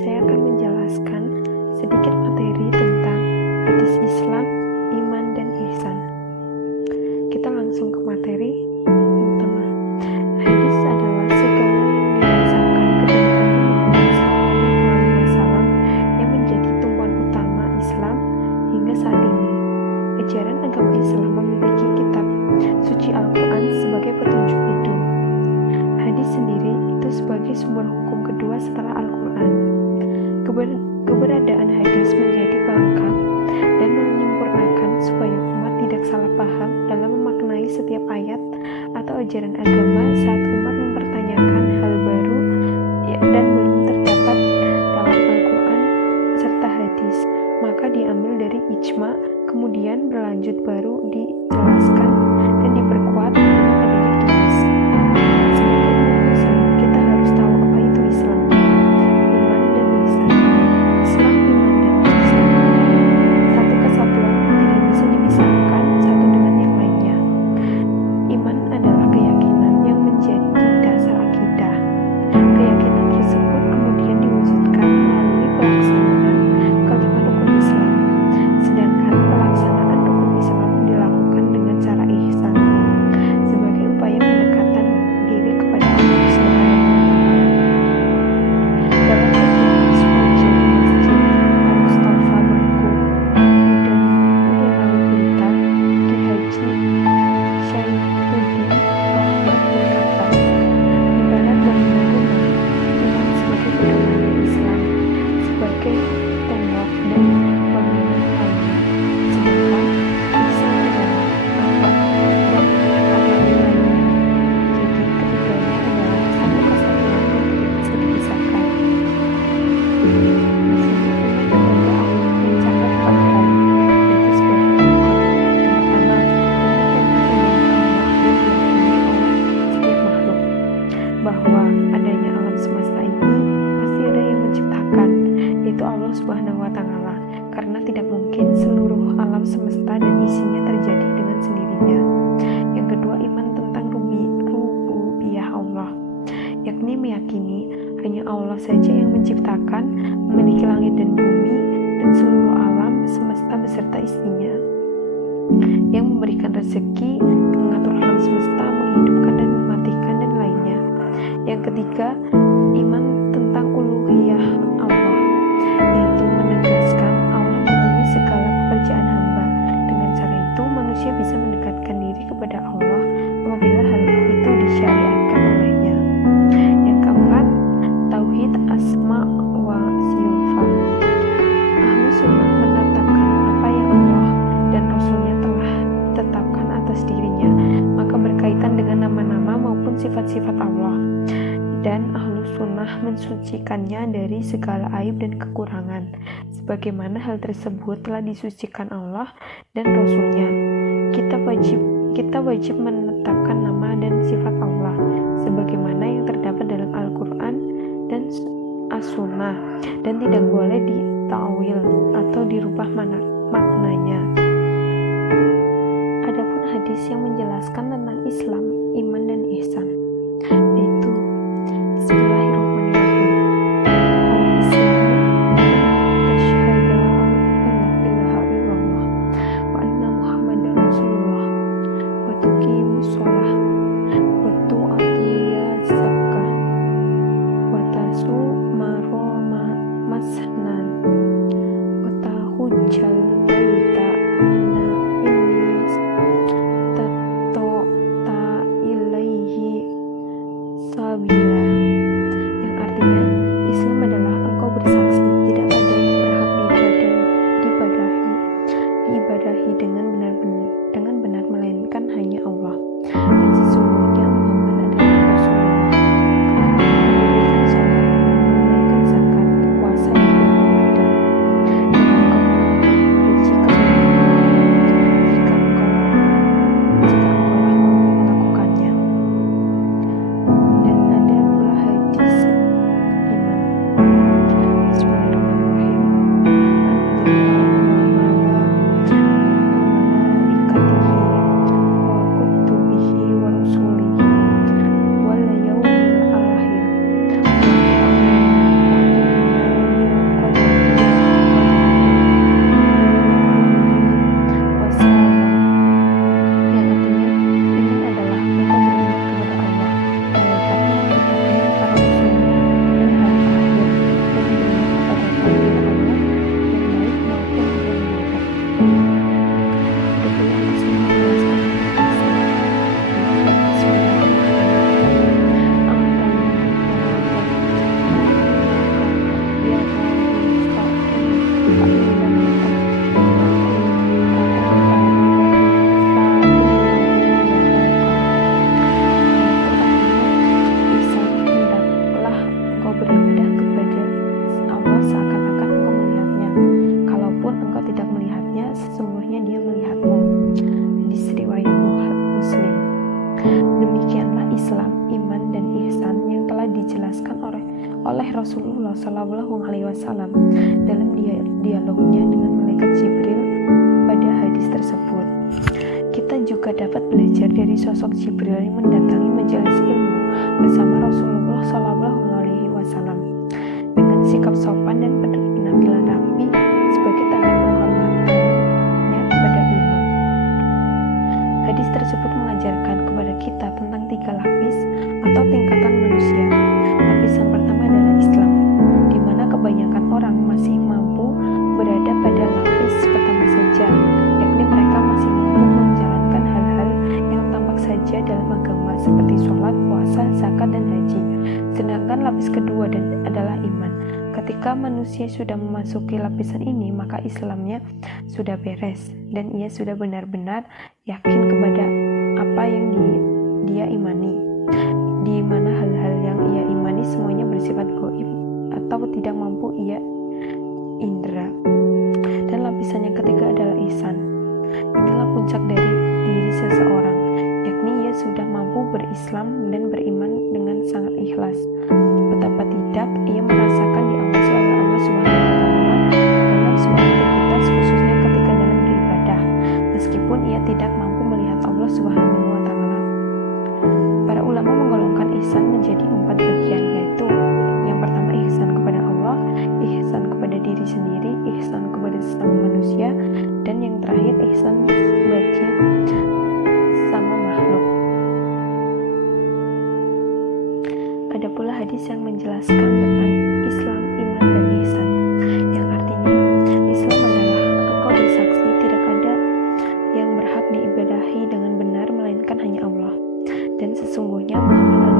saya akan menjelaskan sedikit materi tentang hadis Islam, iman, dan ihsan. Kita langsung ke materi. Yang pertama, hadis adalah segala yang didasarkan kepada Nabi Muhammad SAW yang menjadi tumpuan utama Islam hingga saat ini. Ajaran agama Islam memiliki kitab suci Al-Quran sebagai petunjuk hidup. Hadis sendiri itu sebagai sumber hukum kedua setelah Al-Quran. Keberadaan hadis menjadi pelengkap dan menyempurnakan supaya umat tidak salah paham dalam memaknai setiap ayat atau ajaran agama saat umat mempertanyakan hal baru dan belum terdapat dalam Al-Quran serta hadis, maka diambil dari ijma, kemudian berlanjut baru dijelaskan dan diperkuat dengan adanya qiyas. Sebagai Muslim, kita harus tahu apa itu Islam, iman dan ihsan. Islam, iman dan ihsan satu kesatuan yang tidak bisa dipisahkan satu dengan yang lainnya. Iman adalah keyakinan yang menjadi dasar akidah. Keyakinan tersebut kemudian diwujudkan melalui pelaksanaan kelima rukun Islam, sedangkan pelaksanaan rukun Islam dilakukan dengan cara ihsan sebagai upaya pendekatan diri kepada Allah Subhanahu wa Ta'ala. Dalam kegiatan 10 jam di Masjid Al-Mustafa Bengku, Udan Blitar, Ki Haji Syaifuddin Rahmat berkata, ibarat bangunan rumah, iman sebagai pedoman Islam sebagai tembok dan bangunan lainnya, sedangkan ihsan adalah akhlak dan adab lainnya. Jadi ketiganya adalah satu kesatuan dan tidak bisa dipisahkan. Mencapai 4 hal, yaitu sebagai berikut. Yang pertama, setiap makhluk, bahwa adanya alam semesta ini pasti ada yang menciptakan, yaitu Allah Subhanahu wa Ta'ala, karena tidak mungkin seluruh alam semesta dan isinya terjadi dengan sendirinya. Yang kedua, iman tentang rububiyah Allah, yakni meyakini hanya Allah saja yang menciptakan, memiliki langit dan bumi dan seluruh alam semesta beserta isinya, yang memberikan rezeki, mengatur alam semesta, menghidupkan dan mematikan, dan lainnya. Yang ketiga, iman tentang uluhiyah Allah, yaitu menegaskan Allah melalui segala pekerjaan hamba. Dengan cara itu, manusia bisa mendekatkan diri kepada Allah apabila hal itu disyariatkan olehnya. Yang keempat, tauhid asma wa sifat. Ahlu sunnah menetapkan apa yang Allah dan Rasulnya telah tetapkan atas dirinya, maka berkaitan dengan nama-nama maupun sifat-sifat Allah, dan ahlu sunnah mensucikannya dari segala aib dan kekurangan, sebagaimana hal tersebut telah disucikan Allah dan Rasulnya. Kita wajib menetapkan nama dan sifat Allah sebagaimana yang terdapat dalam Al-Quran dan As-Sunnah, dan tidak boleh ditawil atau dirubah maknanya. Adapun hadis yang menjelaskan tentang Islam, iman, dan ihsan, yaitu Bismillahirrahmanirrahim. Al-Islamu tasyhadu an la ilaha illallah wa anna Muhammadar Rasulullah wa tuqimus shalah wa tu'tiyaz zakah wa tasuma masnan wa tahujjal baita inna inni tatota ilaihi sesungguhnya dia melihatmu. Hadis riwayat Muslim. Demikianlah Islam, iman, dan ihsan yang telah dijelaskan oleh Rasulullah SAW dalam dialognya dengan malaikat Jibril pada hadis tersebut. Kita juga dapat belajar dari sosok Jibril yang mendatangi majelis ilmu bersama Rasulullah SAW dengan sikap sopan dan penampilan rapi sebagai tanda penghormatannya kepada ilmu. Hadis tersebut mengajarkan kepada kita tentang 3 lapis atau tingkatan manusia. Lapisan pertama adalah Islam, di mana kebanyakan orang masih mampu berada pada lapis pertama saja, yakni mereka masih mampu menjalankan hal-hal yang tampak saja dalam agama seperti sholat, puasa, zakat, dan haji. Sedangkan lapis kedua adalah iman. Ketika manusia sudah memasuki lapisan ini, maka Islamnya sudah beres dan ia sudah benar-benar yakin kepada apa yang dia imani, di mana hal-hal yang ia imani semuanya bersifat gaib atau tidak mampu ia indra. Dan lapisan yang ketiga adalah ihsan. Inilah puncak dari diri seseorang, yakni ia sudah mampu berislam dan beriman dengan sangat ikhlas. Betapa tidak ia merasakan diawasi oleh Allah Subhanahu wa taala dalam semua aktivitas, khususnya ketika dalam beribadah, meskipun ia tidak mampu melihat Allah Subhanahu wa taala. Para ulama menggolongkan ihsan menjadi 4 bagian, yaitu yang pertama ihsan kepada Allah, ihsan kepada diri sendiri, ihsan kepada sesama manusia, dan yang terakhir ihsan bagi sama makhluk. Ada pula hadis yang menjelaskan tentang Islam, iman, dan ihsan, yang artinya Islam adalah engkau bersaksi tidak ada yang berhak diibadahi dengan benar melainkan hanya Allah, dan sesungguhnya Muhammad